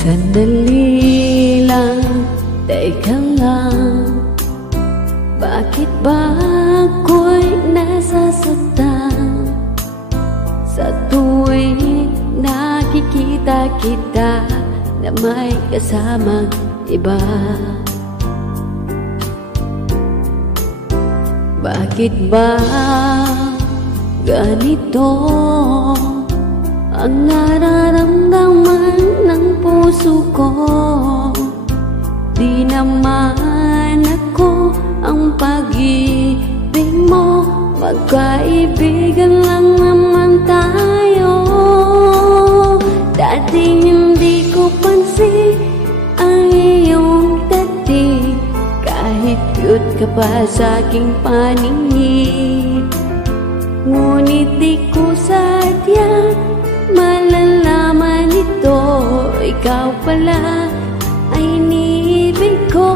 Sandali lang, teka lang, bakit ba ako'y nasasaktan sa tuwing nakikita kita na may kasamang iba? Bakit ba ganito ang nararamdaman ng puso ko? Di naman ako ang pag-ibig mo, magkaibigan lang naman tayo. Dati hindi ko pansin ang iyong dating, kahit cute ka pa sa aking paningin. Ngunit di ko sadyang malalaman ito, ikaw pala ay iniibig ko.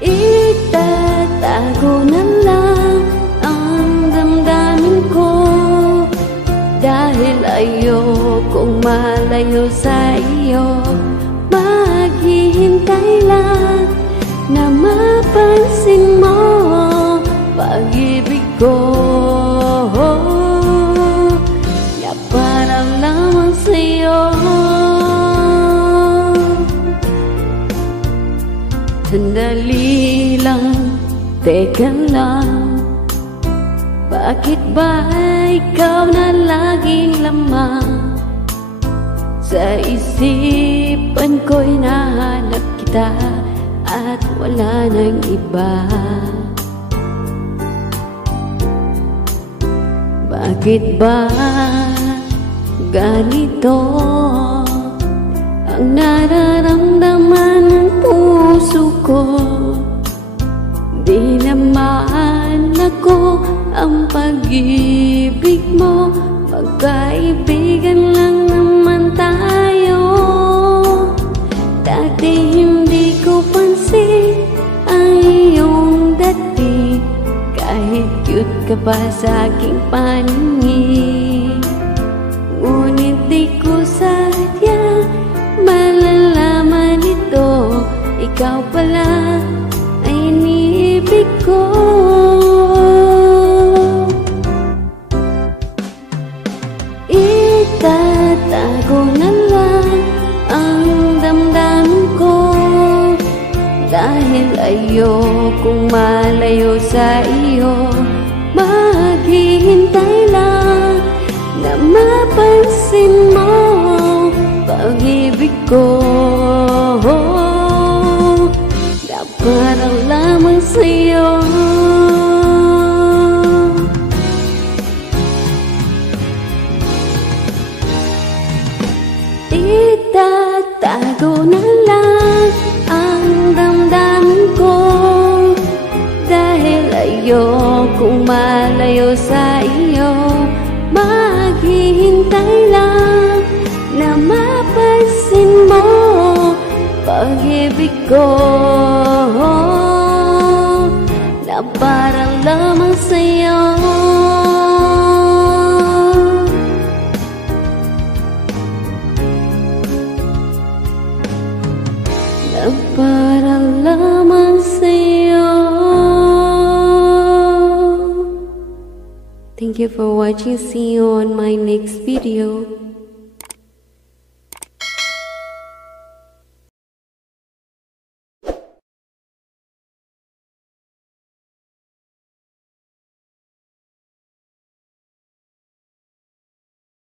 Itatago na lang ang damdamin ko, dahil ayokong malayo sa iyo. Maghihintay lang na mapansin mo pag-ibig ko, na parang lamang sa'yo. Sandali lang, teka lang, bakit ba ikaw na laging lamang sa isipan ko'y nahanap kita at wala nang iba? Bakit ba ganito ang nararamdaman ng puso ko? Di naman ako ang pag-ibig mo, magkaibigan lang naman tayo. Dati hindi ko pansin ang iyong dating, kahit cute ka pa sa aking paningin. Ngunit di ko sadyang malalaman ito, ikaw pala ay iniibig ko. Itatago na lang ang damdamin ko, dahil ayokong malayo sa iyo. Maghihintay lang na mapansin mo pag-ibig ko, na parang lamang sa'yo. Itatago na lang ang damdamin ko, dahil ayokong malayo sa iyo. Maghihintay lang na mapansin mo pag-ibig ko, na parang lamang sa'yo. Na parang lamang sa'yo. Thank you for watching. See you on my next video.